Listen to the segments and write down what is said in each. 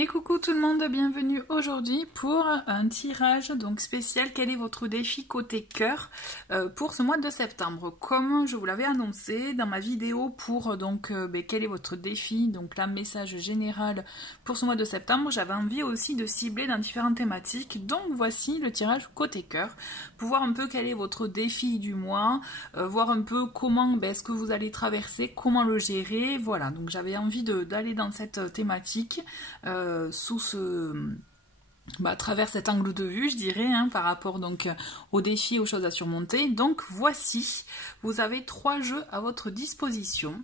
Et coucou tout le monde, bienvenue aujourd'hui pour un tirage donc spécial. Quel est votre défi côté cœur pour ce mois de septembre? Comme je vous l'avais annoncé dans ma vidéo pour quel est votre défi, donc la message général pour ce mois de septembre, j'avais envie aussi de cibler dans différentes thématiques. Donc voici le tirage côté cœur pour voir un peu quel est votre défi du mois, voir un peu comment est-ce que vous allez traverser, comment le gérer. Voilà, donc j'avais envie d'aller dans cette thématique. À travers cet angle de vue, je dirais, par rapport donc aux défis, aux choses à surmonter. Donc voici, vous avez 3 jeux à votre disposition.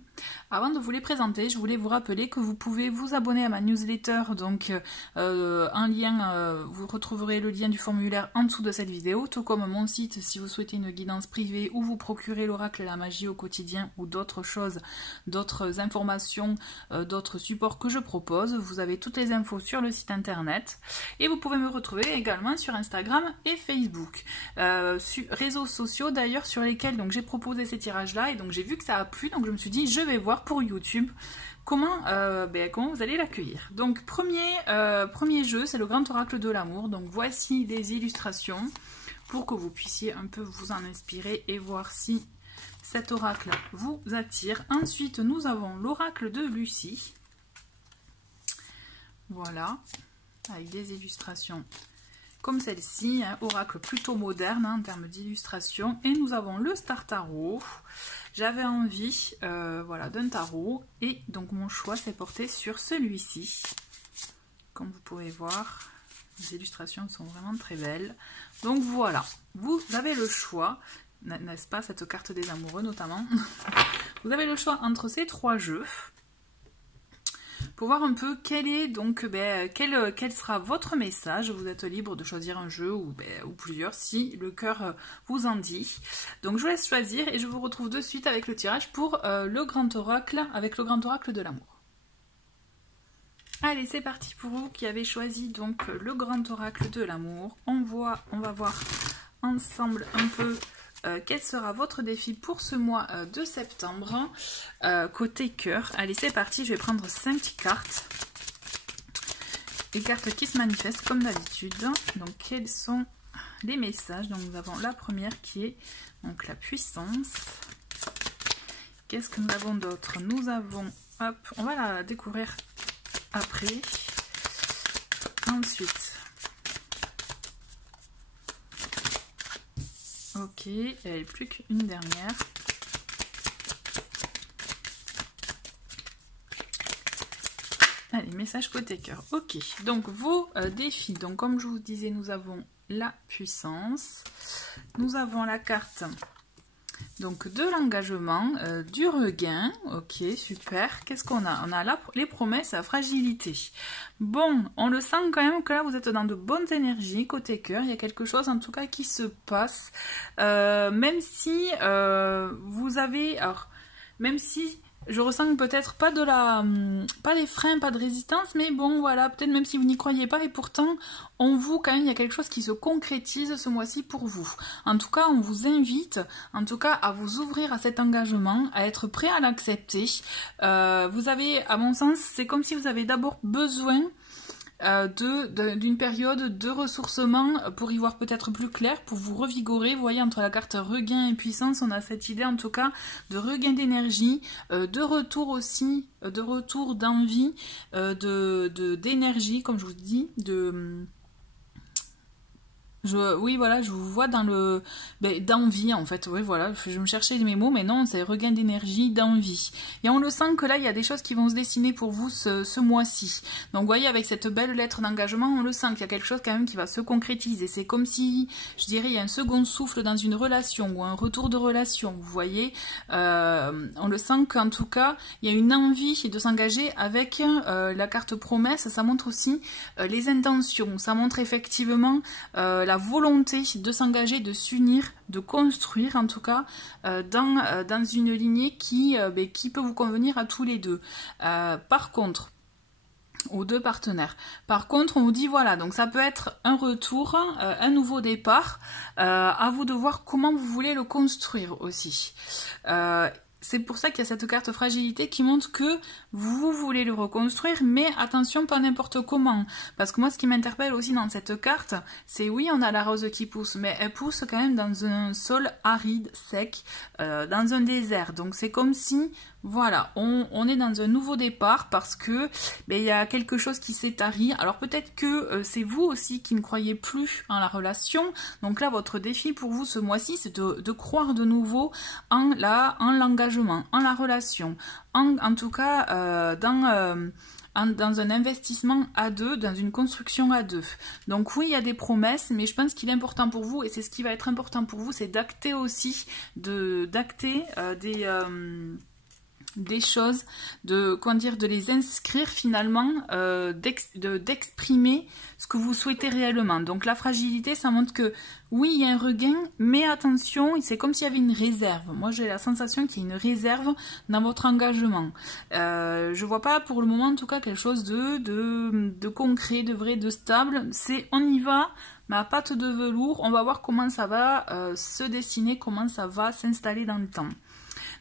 Avant de vous les présenter, je voulais vous rappeler que vous pouvez vous abonner à ma newsletter, donc vous retrouverez le lien du formulaire en dessous de cette vidéo, tout comme mon site si vous souhaitez une guidance privée ou vous procurer l'oracle et la magie au quotidien ou d'autres choses, d'autres informations, d'autres supports que je propose. Vous avez toutes les infos sur le site internet et vous pouvez me retrouver également sur Instagram et Facebook, réseaux sociaux d'ailleurs sur lesquels donc j'ai proposé ces tirages là, et donc j'ai vu que ça a plu, donc je me suis dit je vais voir pour YouTube comment vous allez l'accueillir. Donc premier jeu, c'est le grand oracle de l'amour. Donc voici des illustrations pour que vous puissiez un peu vous en inspirer et voir si cet oracle vous attire. Ensuite nous avons l'oracle de Lucie, voilà, avec des illustrations comme celle-ci, oracle plutôt moderne en termes d'illustration. Et nous avons le Star Tarot. J'avais envie d'un tarot et donc mon choix s'est porté sur celui-ci. Comme vous pouvez voir, les illustrations sont vraiment très belles. Donc voilà, vous avez le choix, n'est-ce pas, cette carte des amoureux notamment. Vous avez le choix entre ces 3 jeux pour voir un peu quel sera votre message. Vous êtes libre de choisir un jeu ou plusieurs si le cœur vous en dit. Donc je vous laisse choisir et je vous retrouve de suite avec le tirage pour le grand oracle, avec le grand oracle de l'amour. Allez, c'est parti pour vous qui avez choisi donc le grand oracle de l'amour. On va voir ensemble un peu quel sera votre défi pour ce mois de septembre côté cœur. Allez, c'est parti, je vais prendre 5 petites cartes. Les cartes qui se manifestent comme d'habitude. Donc quels sont les messages? Donc nous avons la première qui est donc la puissance. Qu'est-ce que nous avons d'autre? Nous avons, hop, on va la découvrir après. Ensuite, ok, il n'y a plus qu'une dernière. Allez, message côté cœur. Ok, donc vos défis. Donc comme je vous disais, nous avons la puissance. Nous avons la carte donc de l'engagement, du regain. Ok, super. Qu'est-ce qu'on a? On a là les promesses à fragilité. Bon, on le sent quand même que là vous êtes dans de bonnes énergies côté cœur. Il y a quelque chose en tout cas qui se passe. Même si vous avez... Alors, même si... je ressens peut-être pas des freins, pas de résistance, mais bon voilà, peut-être même si vous n'y croyez pas, et pourtant en vous quand même il y a quelque chose qui se concrétise ce mois-ci pour vous. En tout cas, on vous invite en tout cas à vous ouvrir à cet engagement, à être prêt à l'accepter. Vous avez, à mon sens, c'est comme si vous avez d'abord besoin d'une période de ressourcement pour y voir peut-être plus clair, pour vous revigorer. Vous voyez, entre la carte regain et puissance, on a cette idée en tout cas de regain d'énergie, de retour aussi, de retour d'envie, d'énergie, comme je vous dis, oui, voilà, je vous vois dans le... d'envie, en fait. Oui, voilà, je me cherchais mes mots, mais non, c'est regain d'énergie, d'envie. Et on le sent que là, il y a des choses qui vont se dessiner pour vous ce mois-ci. Donc, vous voyez, avec cette belle lettre d'engagement, on le sent qu'il y a quelque chose quand même qui va se concrétiser. C'est comme si, je dirais, il y a un second souffle dans une relation ou un retour de relation. Vous voyez, on le sent qu'en tout cas, il y a une envie de s'engager avec la carte promesse. Ça montre aussi les intentions. Ça montre effectivement la volonté de s'engager, de s'unir, de construire en tout cas dans une lignée qui peut vous convenir à tous les deux. Par contre, aux deux partenaires. Par contre, on vous dit voilà, donc ça peut être un retour, un nouveau départ, à vous de voir comment vous voulez le construire aussi. c'est pour ça qu'il y a cette carte fragilité qui montre que vous voulez le reconstruire, mais attention, pas n'importe comment. Parce que moi, ce qui m'interpelle aussi dans cette carte, c'est oui, on a la rose qui pousse, mais elle pousse quand même dans un sol aride, sec, dans un désert. Donc c'est comme si, voilà, on est dans un nouveau départ parce que il y a quelque chose qui s'est tari. Alors peut-être que c'est vous aussi qui ne croyez plus en la relation. Donc là, votre défi pour vous ce mois-ci, c'est de croire de nouveau en l'engagement, en la relation, en tout cas dans un investissement à deux, dans une construction à deux. Donc oui, il y a des promesses, mais je pense qu'il est important pour vous, et c'est ce qui va être important pour vous, c'est d'acter aussi, des choses, de les inscrire finalement, d'exprimer ce que vous souhaitez réellement. Donc la fragilité, ça montre que oui, il y a un regain, mais attention, c'est comme s'il y avait une réserve. Moi, j'ai la sensation qu'il y a une réserve dans votre engagement. Je vois pas pour le moment, en tout cas, quelque chose de concret, de vrai, de stable. C'est on y va, mais à patte de velours, on va voir comment ça va se dessiner, comment ça va s'installer dans le temps.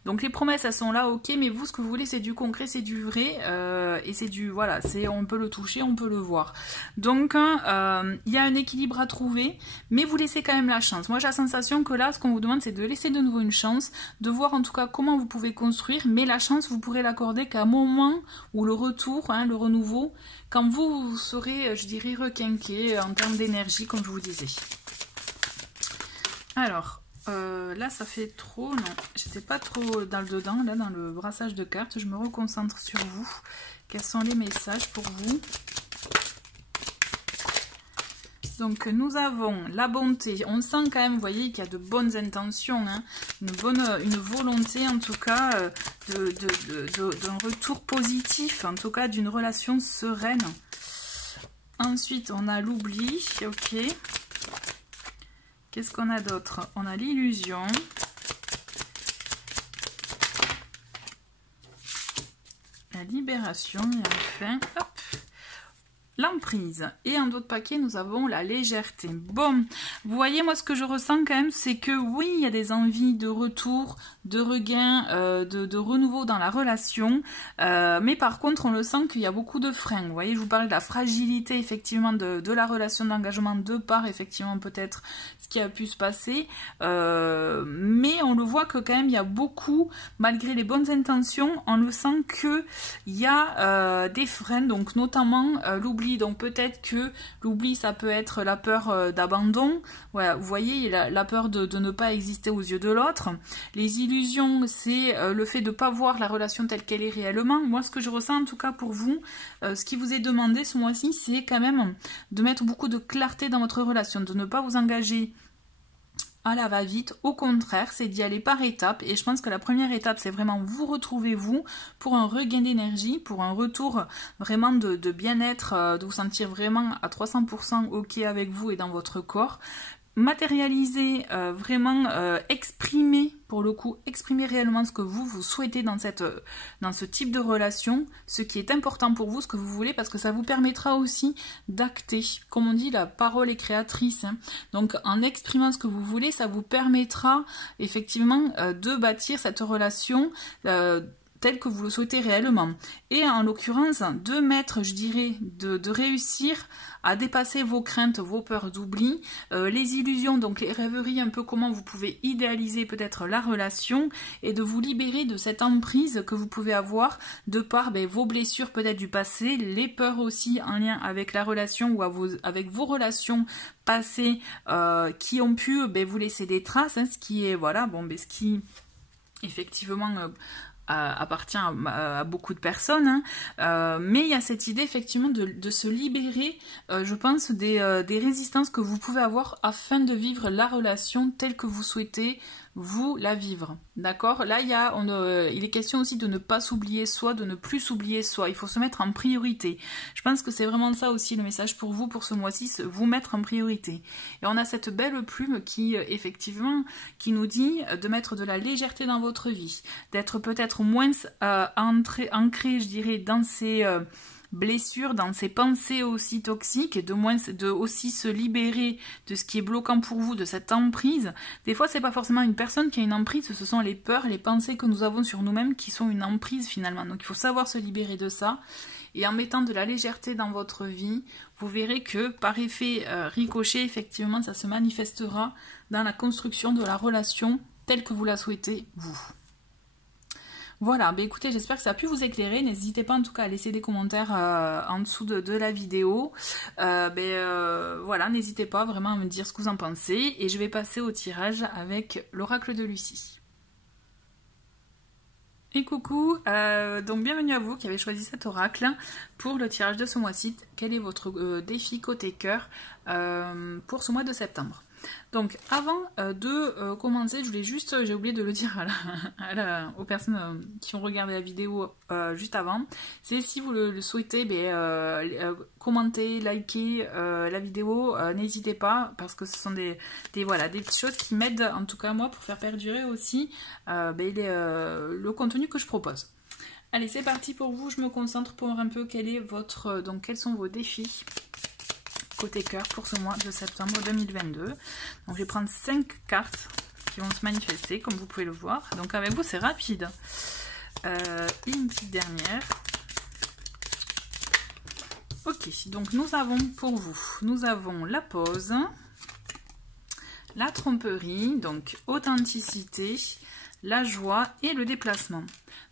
Donc les promesses, elles sont là, ok, mais vous, ce que vous voulez, c'est du concret, c'est du vrai, et c'est du, voilà, on peut le toucher, on peut le voir. Donc, il y a un équilibre à trouver, mais vous laissez quand même la chance. Moi, j'ai la sensation que là, ce qu'on vous demande, c'est de laisser de nouveau une chance, de voir en tout cas comment vous pouvez construire, mais la chance, vous pourrez l'accorder qu'à un moment où le retour, le renouveau, quand vous serez, je dirais, requinqué en termes d'énergie, comme je vous disais. Alors... là ça fait trop, non, j'étais pas trop dans le dedans, là dans le brassage de cartes, je me reconcentre sur vous. Quels sont les messages pour vous? Donc nous avons la bonté, on sent quand même, vous voyez, qu'il y a de bonnes intentions, une volonté en tout cas d'un retour positif, en tout cas d'une relation sereine. Ensuite on a l'oubli, ok. Qu'est-ce qu'on a d'autre? On a l'illusion. La libération et enfin, hop, l'emprise. Et en d'autres paquets, nous avons la légèreté. Bon, vous voyez, moi, ce que je ressens quand même, c'est que oui, il y a des envies de retour, de regain, de renouveau dans la relation. Mais par contre, on le sent qu'il y a beaucoup de freins. Vous voyez, je vous parlais de la fragilité, effectivement, de la relation d'engagement de part, effectivement, peut-être ce qui a pu se passer. Mais on le voit que quand même, il y a beaucoup, malgré les bonnes intentions, on le sent qu'il y a des freins, donc notamment l'oubli. Donc peut-être que l'oubli, ça peut être la peur d'abandon. Voilà, vous voyez, la peur de ne pas exister aux yeux de l'autre. Les illusions, c'est le fait de ne pas voir la relation telle qu'elle est réellement. Moi, ce que je ressens en tout cas pour vous, ce qui vous est demandé ce mois-ci, c'est quand même de mettre beaucoup de clarté dans votre relation, de ne pas vous engager à la va-vite. Au contraire, c'est d'y aller par étapes, et je pense que la première étape, c'est vraiment vous retrouver vous pour un regain d'énergie, pour un retour vraiment de bien-être, de vous sentir vraiment à 300% ok avec vous et dans votre corps. Matérialiser, vraiment exprimer, pour le coup, exprimer réellement ce que vous souhaitez dans ce type de relation, ce qui est important pour vous, ce que vous voulez, parce que ça vous permettra aussi d'acter. Comme on dit, la parole est créatrice. Donc en exprimant ce que vous voulez, ça vous permettra effectivement de bâtir cette relation tel que vous le souhaitez réellement. Et en l'occurrence, de mettre, je dirais, de réussir à dépasser vos craintes, vos peurs d'oubli, les illusions, donc les rêveries, un peu comment vous pouvez idéaliser peut-être la relation, et de vous libérer de cette emprise que vous pouvez avoir de par vos blessures peut-être du passé, les peurs aussi en lien avec la relation ou avec vos relations passées qui ont pu vous laisser des traces, ce qui est, voilà, ce qui effectivement appartient à beaucoup de personnes, mais il y a cette idée effectivement de se libérer, je pense, des résistances que vous pouvez avoir afin de vivre la relation telle que vous souhaitez vous la vivre, d'accord? Là, il est question aussi de ne pas s'oublier soi, de ne plus s'oublier soi. Il faut se mettre en priorité. Je pense que c'est vraiment ça aussi le message pour vous, pour ce mois-ci, vous mettre en priorité. Et on a cette belle plume qui, effectivement, qui nous dit de mettre de la légèreté dans votre vie, d'être peut-être moins ancré, je dirais, blessures, dans ces pensées aussi toxiques, et de aussi se libérer de ce qui est bloquant pour vous, de cette emprise. Des fois, c'est pas forcément une personne qui a une emprise, ce sont les peurs, les pensées que nous avons sur nous-mêmes qui sont une emprise finalement. Donc il faut savoir se libérer de ça. Et en mettant de la légèreté dans votre vie, vous verrez que par effet ricochet, effectivement, ça se manifestera dans la construction de la relation telle que vous la souhaitez, vous. Voilà, bah écoutez, j'espère que ça a pu vous éclairer. N'hésitez pas en tout cas à laisser des commentaires en dessous de la vidéo. Voilà, n'hésitez pas vraiment à me dire ce que vous en pensez. Et je vais passer au tirage avec l'oracle de Lucie. Et coucou, donc bienvenue à vous qui avez choisi cet oracle pour le tirage de ce mois-ci. Quel est votre défi côté cœur pour ce mois de septembre? Donc avant de commencer, je voulais juste, j'ai oublié de le dire aux personnes qui ont regardé la vidéo juste avant, c'est si vous le souhaitez, commentez, likez la vidéo, n'hésitez pas, parce que ce sont des choses qui m'aident en tout cas moi pour faire perdurer aussi le contenu que je propose. Allez, c'est parti pour vous, je me concentre pour voir un peu quel est votre, donc quels sont vos défis côté cœur pour ce mois de septembre 2022. Donc je vais prendre 5 cartes qui vont se manifester comme vous pouvez le voir. Donc avec vous c'est rapide. Une petite dernière. Ok, donc nous avons pour vous, nous avons la pause, la tromperie, donc authenticité, la joie et le déplacement.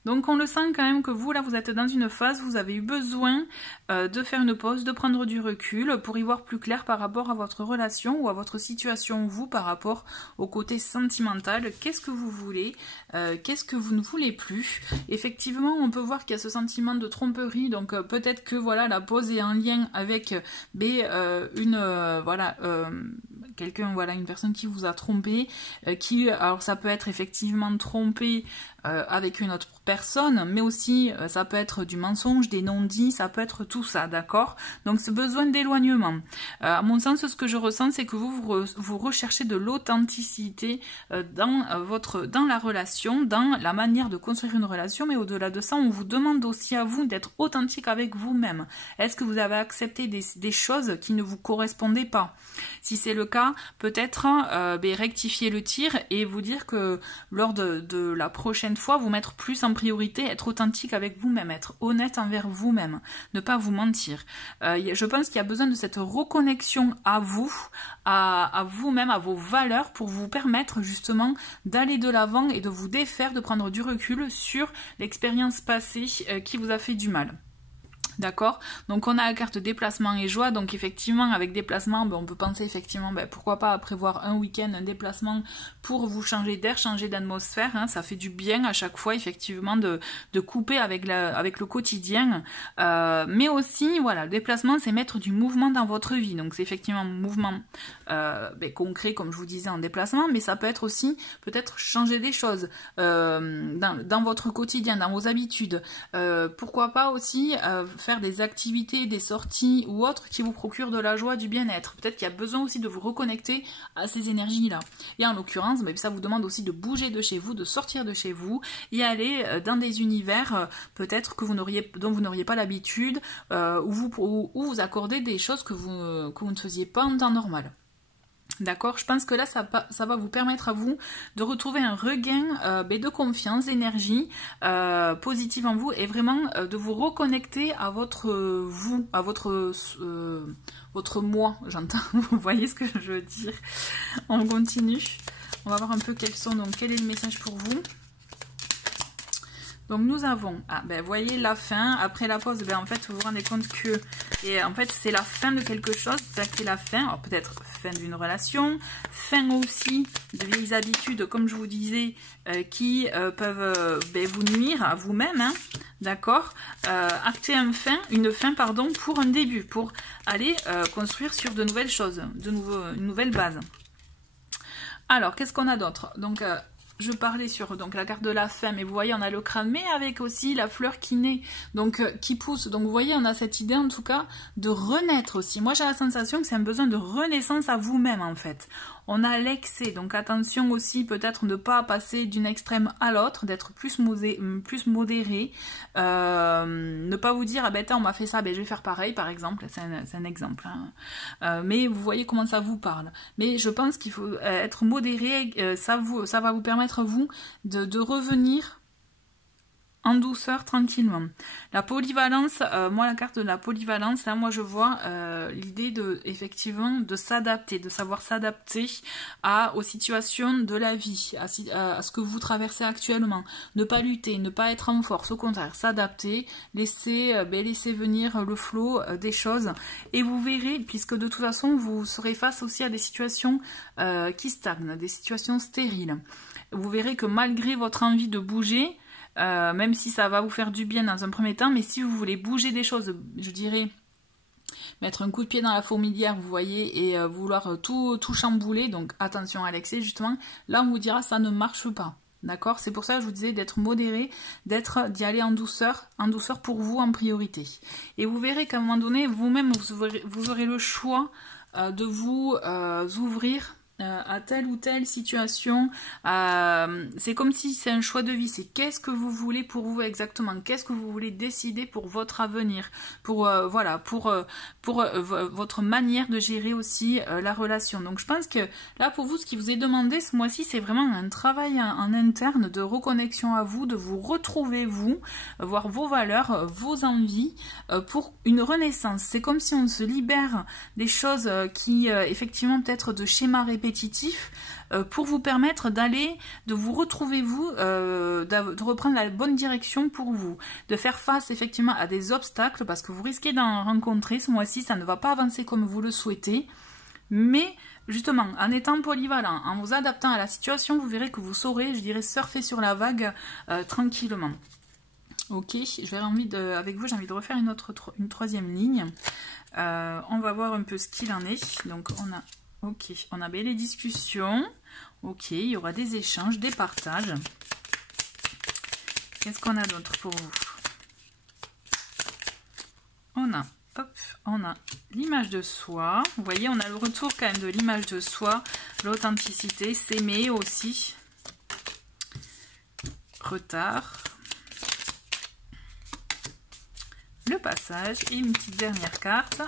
Donc on le sent quand même que vous, là, vous êtes dans une phase, vous avez eu besoin de faire une pause, de prendre du recul pour y voir plus clair par rapport à votre relation ou à votre situation, vous, par rapport au côté sentimental. Qu'est-ce que vous voulez? Qu'est-ce que vous ne voulez plus? Effectivement, on peut voir qu'il y a ce sentiment de tromperie, donc peut-être que voilà, la pause est en lien avec quelqu'un, voilà, une personne qui vous a trompé, alors ça peut être effectivement trompé avec une autre personne, mais aussi ça peut être du mensonge, des non-dits, ça peut être tout ça, d'accord? Donc ce besoin d'éloignement. À mon sens, ce que je ressens, c'est que vous recherchez de l'authenticité dans la relation, dans la manière de construire une relation, mais au-delà de ça, on vous demande aussi à vous d'être authentique avec vous-même. Est-ce que vous avez accepté des choses qui ne vous correspondaient pas? Si c'est le cas, peut-être rectifier le tir et vous dire que lors de la prochaine fois, vous mettre plus en priorité, être authentique avec vous-même, être honnête envers vous-même, ne pas vous mentir. Je pense qu'il y a besoin de cette reconnexion à vous, à vous-même, à vos valeurs pour vous permettre justement d'aller de l'avant et de vous défaire, de prendre du recul sur l'expérience passée qui vous a fait du mal. D'accord, donc on a la carte déplacement et joie, donc effectivement avec déplacement, on peut penser effectivement, pourquoi pas prévoir un week-end, un déplacement pour vous changer d'air, changer d'atmosphère, hein, ça fait du bien à chaque fois effectivement de couper avec le quotidien, mais aussi voilà, le déplacement c'est mettre du mouvement dans votre vie, donc c'est effectivement mouvement concret comme je vous disais en déplacement, mais ça peut être aussi peut-être changer des choses dans votre quotidien, dans vos habitudes, pourquoi pas aussi faire des activités, des sorties ou autres qui vous procurent de la joie, du bien-être. Peut-être qu'il y a besoin aussi de vous reconnecter à ces énergies-là. Et en l'occurrence, ça vous demande aussi de bouger de chez vous, de sortir de chez vous et aller dans des univers peut-être que dont vous n'auriez pas l'habitude, où vous accordez des choses que vous ne faisiez pas en temps normal. D'accord, je pense que là, ça va vous permettre à vous de retrouver un regain de confiance, d'énergie positive en vous et vraiment de vous reconnecter à votre vous, à votre moi, j'entends, vous voyez ce que je veux dire. On continue, on va voir un peu quel est le message pour vous. Donc nous avons, voyez la fin, après la pause, en fait vous vous rendez compte que, et en fait c'est la fin de quelque chose, c'est la fin, alors peut-être fin d'une relation, fin aussi de vieilles habitudes, comme je vous disais, qui peuvent vous nuire à vous-même, hein, d'accord, acter une fin pour un début, pour aller construire sur de nouvelles choses, une nouvelle base. Alors, qu'est-ce qu'on a d'autre? Donc, je parlais sur la carte de la fin, mais vous voyez on a le crâne, mais avec aussi la fleur qui naît, donc qui pousse, donc vous voyez on a cette idée en tout cas de renaître aussi. Moi j'ai la sensation que c'est un besoin de renaissance à vous-même en fait. on a l'excès. Donc attention aussi peut-être ne pas passer d'une extrême à l'autre, d'être plus modéré. Ne pas vous dire, ah ben on m'a fait ça, ben je vais faire pareil par exemple, c'est un exemple. Hein. Mais vous voyez comment ça vous parle. Mais je pense qu'il faut être modéré, ça va vous permettre vous de revenir en douceur, tranquillement. La polyvalence, moi la carte de la polyvalence, là moi je vois l'idée de effectivement de s'adapter, de savoir s'adapter aux situations de la vie, à ce que vous traversez actuellement. Ne pas lutter, ne pas être en force, au contraire, s'adapter, laisser venir le flot des choses. Et vous verrez, puisque de toute façon vous serez face aussi à des situations qui stagnent, des situations stériles. Vous verrez que malgré votre envie de bouger, même si ça va vous faire du bien dans un premier temps, mais si vous voulez bouger des choses, je dirais mettre un coup de pied dans la fourmilière, vous voyez, et vouloir tout chambouler, donc attention à l'excès justement, là on vous dira ça ne marche pas, d'accord? C'est pour ça que je vous disais d'être modéré, d'y aller en douceur pour vous en priorité. Et vous verrez qu'à un moment donné, vous-même vous aurez le choix de vous ouvrir à telle ou telle situation. C'est comme si c'est un choix de vie, c'est qu'est-ce que vous voulez pour vous exactement, qu'est-ce que vous voulez décider pour votre avenir, pour voilà, pour votre manière de gérer aussi la relation. Donc je pense que là pour vous, ce qui vous est demandé ce mois-ci, c'est vraiment un travail en interne de reconnexion à vous, de vous retrouver vous, voir vos valeurs, vos envies, pour une renaissance. C'est comme si on se libère des choses qui effectivement peut-être de schémas répétitifs, pour vous permettre de vous retrouver vous, de reprendre la bonne direction pour vous, de faire face effectivement à des obstacles, parce que vous risquez d'en rencontrer ce mois-ci, ça ne va pas avancer comme vous le souhaitez, mais justement, en étant polyvalent, en vous adaptant à la situation, vous verrez que vous saurez, je dirais, surfer sur la vague tranquillement. Ok, avec vous, j'ai envie de refaire une troisième ligne. On va voir un peu ce qu'il en est. Donc on a les discussions. Ok, il y aura des échanges, des partages. Qu'est-ce qu'on a d'autre pour vous? On a l'image de soi. Vous voyez, on a le retour quand même de l'image de soi, l'authenticité, s'aimer aussi. Retard. Le passage et une petite dernière carte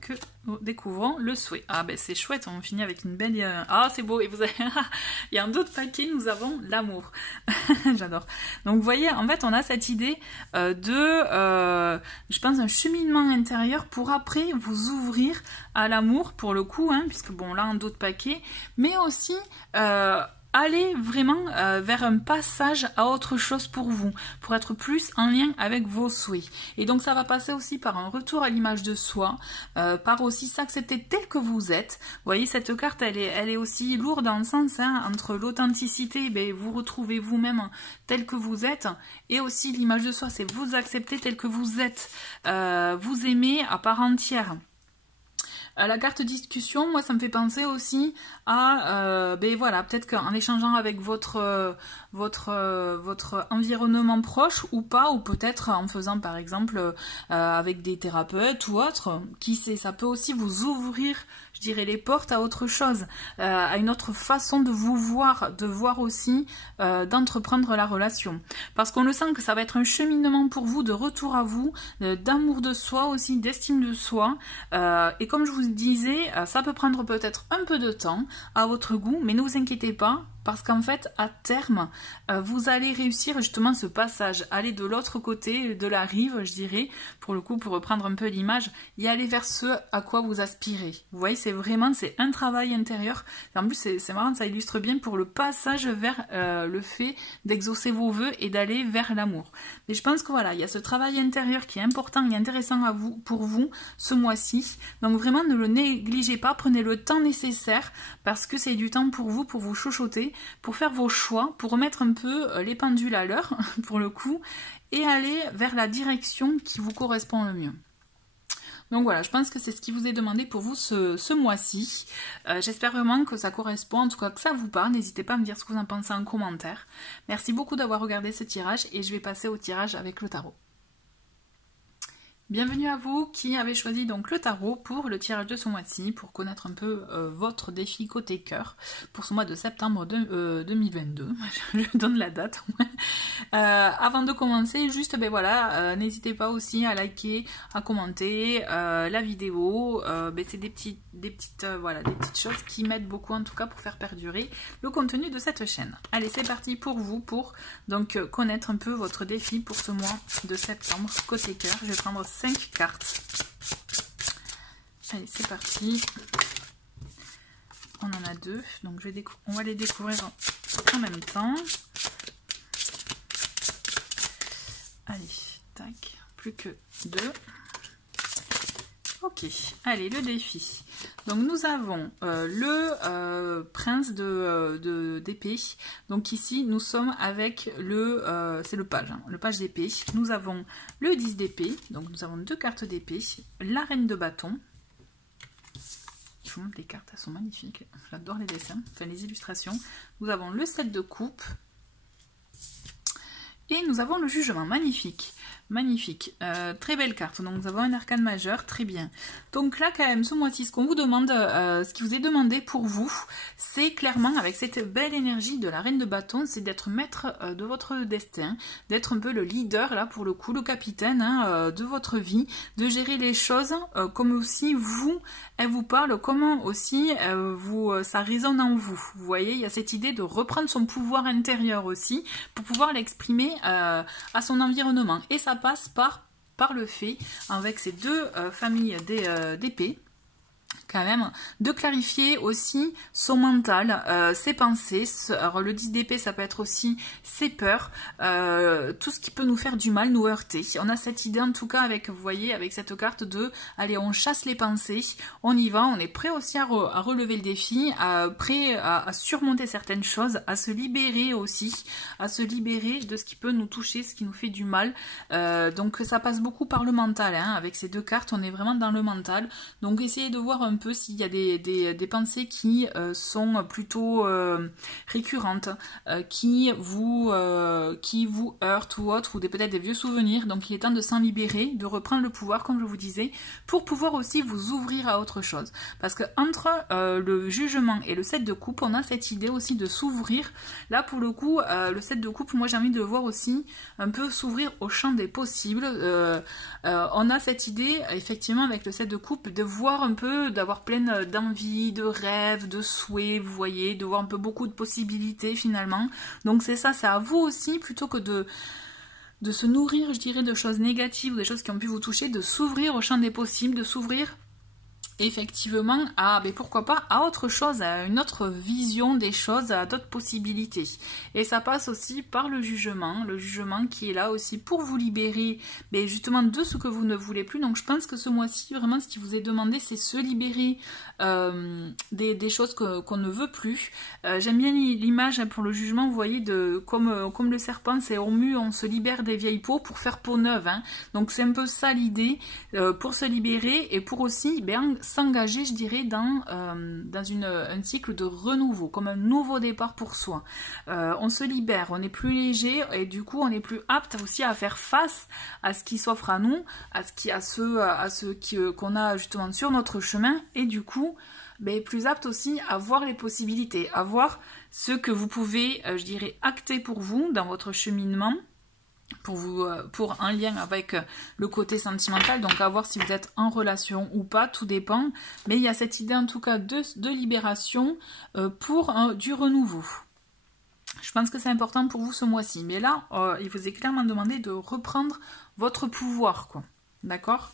que nous découvrons, le souhait. Ah ben c'est chouette, on finit avec une belle... Ah c'est beau, et vous avez... il y a un autre paquet, nous avons l'amour. J'adore. Donc vous voyez, en fait on a cette idée je pense, un cheminement intérieur pour après vous ouvrir à l'amour, pour le coup, hein, puisque bon là un d'autres paquets, mais aussi... aller vraiment vers un passage à autre chose pour vous, pour être plus en lien avec vos souhaits. Et donc ça va passer aussi par un retour à l'image de soi, par aussi s'accepter tel que vous êtes. Vous voyez, cette carte, elle est aussi lourde dans le sens, hein, entre l'authenticité, vous retrouvez vous-même tel que vous êtes, et aussi l'image de soi, c'est vous accepter tel que vous êtes, vous aimer à part entière. La carte discussion, moi ça me fait penser aussi à, voilà, peut-être qu'en échangeant avec votre environnement proche ou pas, ou peut-être en faisant par exemple avec des thérapeutes ou autres, qui sait, ça peut aussi vous ouvrir, je dirais, les portes à autre chose, à une autre façon de vous voir, de voir aussi, d'entreprendre la relation. Parce qu'on le sent que ça va être un cheminement pour vous, de retour à vous, d'amour de soi aussi, d'estime de soi, et comme je vous disais, ça peut prendre peut-être un peu de temps à votre goût, mais ne vous inquiétez pas, parce qu'en fait, à terme, vous allez réussir justement ce passage, aller de l'autre côté de la rive, je dirais, pour le coup, pour reprendre un peu l'image, et aller vers ce à quoi vous aspirez. Vous voyez, c'est un travail intérieur. En plus, c'est marrant, ça illustre bien pour le passage vers le fait d'exaucer vos vœux et d'aller vers l'amour. Mais je pense que voilà, il y a ce travail intérieur qui est important et intéressant pour vous ce mois-ci. Donc vraiment, ne le négligez pas, prenez le temps nécessaire, parce que c'est du temps pour vous chuchoter, pour faire vos choix, pour remettre un peu les pendules à l'heure, pour le coup, et aller vers la direction qui vous correspond le mieux. Donc voilà, je pense que c'est ce qui vous est demandé pour vous ce mois-ci. J'espère vraiment que ça correspond, en tout cas que ça vous parle. N'hésitez pas à me dire ce que vous en pensez en commentaire. Merci beaucoup d'avoir regardé ce tirage et je vais passer au tirage avec le tarot. Bienvenue à vous qui avez choisi donc le tarot pour le tirage de ce mois-ci, pour connaître un peu votre défi côté cœur pour ce mois de septembre 2022. Je donne la date. Avant de commencer, juste voilà, n'hésitez pas aussi à liker, à commenter la vidéo. C'est des petites choses qui m'aident beaucoup en tout cas pour faire perdurer le contenu de cette chaîne. Allez, c'est parti pour vous pour donc connaître un peu votre défi pour ce mois de septembre côté cœur. Je vais prendre 5 cartes. Allez, c'est parti. On en a 2, donc on va les découvrir en même temps. Allez, tac, plus que 2. Ok, allez, le défi. Donc nous avons le prince d'épée. Donc ici, nous sommes avec c'est le page, hein, le page d'épée. Nous avons le 10 d'épée. Donc nous avons 2 cartes d'épée. La reine de bâton. Je vous montre les cartes, elles sont magnifiques. J'adore les dessins, enfin les illustrations. Nous avons le 7 de coupe. Et nous avons le jugement, magnifique. Magnifique, très belle carte. Donc nous avons un arcane majeur, très bien. Donc là quand même ce mois-ci, ce qu'on vous demande, ce qui vous est demandé pour vous, c'est clairement avec cette belle énergie de la reine de bâton, c'est d'être maître de votre destin, d'être un peu le leader là pour le coup, le capitaine hein, de votre vie, de gérer les choses comme aussi vous, elle vous parle, comment aussi ça résonne en vous. Vous voyez, il y a cette idée de reprendre son pouvoir intérieur aussi pour pouvoir l'exprimer à son environnement. Et ça passe par le fait, avec ces 2 familles d'épées, quand même, de clarifier aussi son mental, ses pensées. Alors le 10 d'épée, ça peut être aussi ses peurs, tout ce qui peut nous faire du mal, nous heurter. On a cette idée en tout cas avec, vous voyez, avec cette carte de, allez, on chasse les pensées, on y va, on est prêt aussi à relever le défi, prêt à surmonter certaines choses, à se libérer aussi, à se libérer de ce qui peut nous toucher, ce qui nous fait du mal. Donc ça passe beaucoup par le mental, hein. Avec ces 2 cartes, on est vraiment dans le mental. Donc essayez de voir un peu s'il y a des pensées qui sont plutôt récurrentes, qui vous heurtent ou autres, ou peut-être des vieux souvenirs. Donc il est temps de s'en libérer, de reprendre le pouvoir comme je vous disais, pour pouvoir aussi vous ouvrir à autre chose. Parce que entre le jugement et le 7 de coupe, on a cette idée aussi de s'ouvrir. Là pour le coup, le 7 de coupe, moi j'ai envie de le voir aussi un peu s'ouvrir au champ des possibles. On a cette idée effectivement avec le 7 de coupe de voir un peu, d'avoir pleine d'envie, de rêves, de souhaits, vous voyez, de voir un peu beaucoup de possibilités finalement. Donc c'est ça, c'est à vous aussi, plutôt que de se nourrir, je dirais, de choses négatives ou des choses qui ont pu vous toucher, de s'ouvrir au champ des possibles, de s'ouvrir effectivement à, pourquoi pas, à autre chose, à une autre vision des choses, à d'autres possibilités. Et ça passe aussi par le jugement qui est là aussi pour vous libérer justement de ce que vous ne voulez plus. Donc je pense que ce mois-ci, vraiment ce qui vous est demandé, c'est se libérer des choses qu'on ne veut plus. J'aime bien l'image pour le jugement, vous voyez, comme le serpent, c'est au mu, on se libère des vieilles peaux pour faire peau neuve. Hein. Donc c'est un peu ça l'idée, pour se libérer et pour aussi s'engager, je dirais, dans un cycle de renouveau, comme un nouveau départ pour soi. On se libère, on est plus léger et du coup on est plus apte aussi à faire face à ce qui s'offre à nous, à ce qu'on a justement sur notre chemin, et du coup plus apte aussi à voir les possibilités, à voir ce que vous pouvez, je dirais, acter pour vous dans votre cheminement, pour un lien avec le côté sentimental, donc à voir si vous êtes en relation ou pas, tout dépend, mais il y a cette idée en tout cas de libération pour du renouveau. Je pense que c'est important pour vous ce mois-ci, mais là il vous est clairement demandé de reprendre votre pouvoir, quoi. D'accord?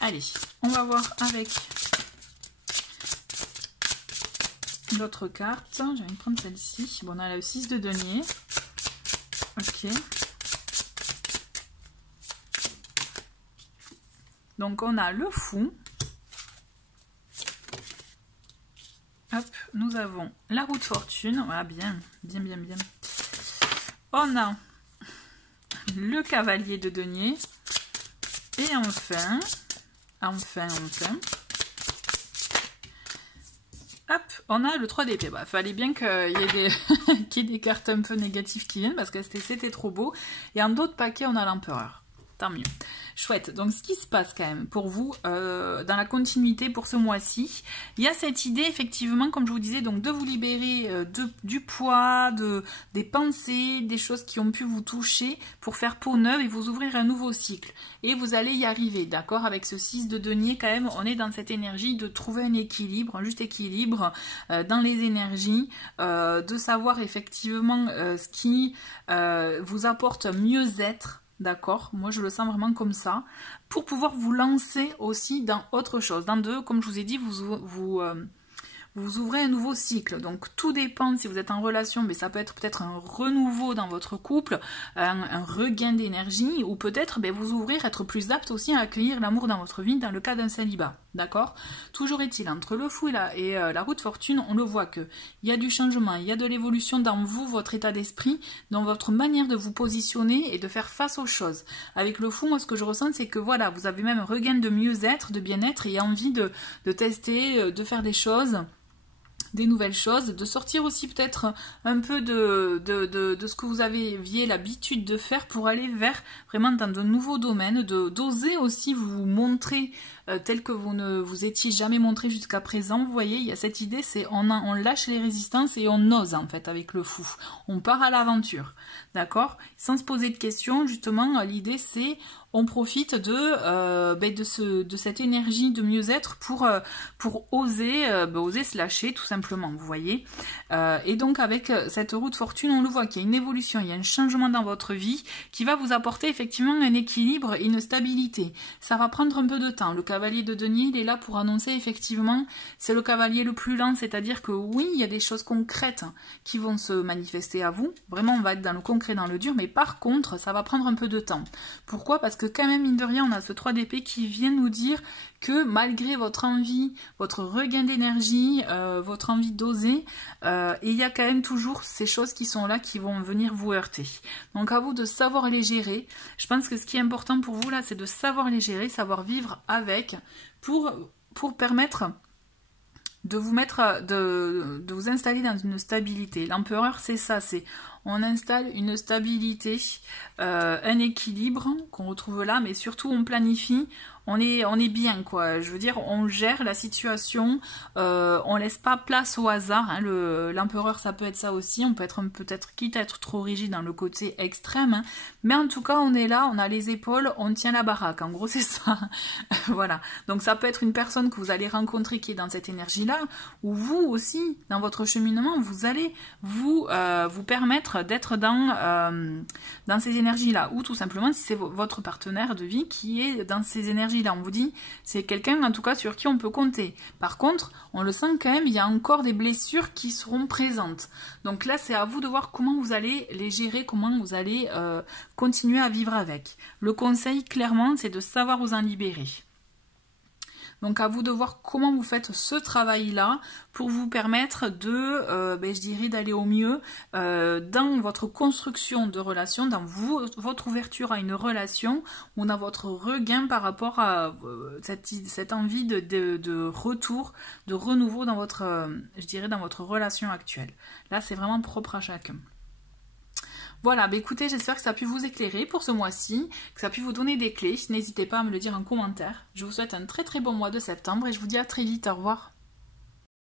Allez, on va voir avec l'autre carte. J'ai envie de prendre celle-ci. Bon, on a le 6 de denier. Ok. Donc on a le fou. Hop, nous avons la roue de fortune. Voilà, bien. On a le cavalier de denier. Et enfin, hop, on a le 3 d'épée. Bah, fallait bien qu'il y ait des cartes un peu négatives qui viennent parce que c'était trop beau. Et en d'autres paquets, on a l'empereur. tant mieux. Chouette. Donc, ce qui se passe quand même pour vous, dans la continuité pour ce mois-ci, il y a cette idée, effectivement, comme je vous disais, donc de vous libérer du poids, des pensées, des choses qui ont pu vous toucher pour faire peau neuve et vous ouvrir un nouveau cycle. Et vous allez y arriver, d'accord? Avec ce 6 de denier, quand même, on est dans cette énergie de trouver un équilibre, un juste équilibre dans les énergies, de savoir effectivement ce qui vous apporte mieux-être. D'accord, moi je le sens vraiment comme ça, pour pouvoir vous lancer aussi dans autre chose. Comme je vous ai dit, vous ouvrez un nouveau cycle. Donc tout dépend si vous êtes en relation, mais ça peut être peut-être un renouveau dans votre couple, un regain d'énergie, ou peut-être vous ouvrir, être plus apte aussi à accueillir l'amour dans votre vie dans le cas d'un célibat. D'accord? Toujours est-il, entre le fou et la roue de fortune, on le voit que il y a du changement, il y a de l'évolution dans vous, votre état d'esprit, dans votre manière de vous positionner et de faire face aux choses. Avec le fou, moi ce que je ressens, c'est que voilà, vous avez même un regain de mieux-être, de bien-être et envie de tester, de faire des choses, des nouvelles choses, de sortir aussi peut-être un peu de ce que vous aviez l'habitude de faire pour aller vers vraiment dans de nouveaux domaines, d'oser aussi vous montrer tel que vous ne vous étiez jamais montré jusqu'à présent. Vous voyez, il y a cette idée, c'est on lâche les résistances et on ose en fait avec le fou. On part à l'aventure, d'accord? Sans se poser de questions, justement, l'idée c'est on profite de cette énergie de mieux-être pour oser se lâcher tout simplement, vous voyez. Et donc avec cette roue de fortune, on le voit qu'il y a une évolution, il y a un changement dans votre vie qui va vous apporter effectivement un équilibre et une stabilité. Ça va prendre un peu de temps. Le cavalier de denier, il est là pour annoncer effectivement, c'est le cavalier le plus lent, c'est-à-dire que oui, il y a des choses concrètes qui vont se manifester à vous. Vraiment, on va être dans le concret, dans le dur, mais par contre, ça va prendre un peu de temps. Pourquoi? Parce que quand même, mine de rien, on a ce 3 d'épée qui vient nous dire que malgré votre envie, votre regain d'énergie, votre envie d'oser, il y a quand même toujours ces choses qui sont là, qui vont venir vous heurter. Donc à vous de savoir les gérer. Je pense que ce qui est important pour vous là, c'est de savoir les gérer, savoir vivre avec, pour permettre de vous de vous installer dans une stabilité. L'empereur, c'est ça, c'est on installe une stabilité, un équilibre qu'on retrouve là, mais surtout on planifie, on est bien quoi. Je veux dire, on gère la situation, on laisse pas place au hasard. Hein. L'empereur, ça peut être ça aussi. On peut être peut-être quitte à être trop rigide dans le côté extrême, hein. Mais en tout cas, on est là, on a les épaules, on tient la baraque. En gros, c'est ça. Voilà. Donc ça peut être une personne que vous allez rencontrer qui est dans cette énergie-là, ou vous aussi, dans votre cheminement, vous allez vous permettre d'être dans ces énergies-là, ou tout simplement si c'est votre partenaire de vie qui est dans ces énergies-là. On vous dit, c'est quelqu'un en tout cas sur qui on peut compter. Par contre, on le sent quand même, il y a encore des blessures qui seront présentes. Donc là, c'est à vous de voir comment vous allez les gérer, comment vous allez continuer à vivre avec. Le conseil, clairement, c'est de savoir vous en libérer. Donc à vous de voir comment vous faites ce travail-là pour vous permettre de, je dirais, d'aller au mieux dans votre construction de relation, dans votre ouverture à une relation, on a votre regain par rapport à cette envie de retour, de renouveau dans votre, je dirais, dans votre relation actuelle. Là, c'est vraiment propre à chacun. Voilà, écoutez, j'espère que ça a pu vous éclairer pour ce mois-ci, que ça a pu vous donner des clés. N'hésitez pas à me le dire en commentaire. Je vous souhaite un très très bon mois de septembre et je vous dis à très vite. Au revoir.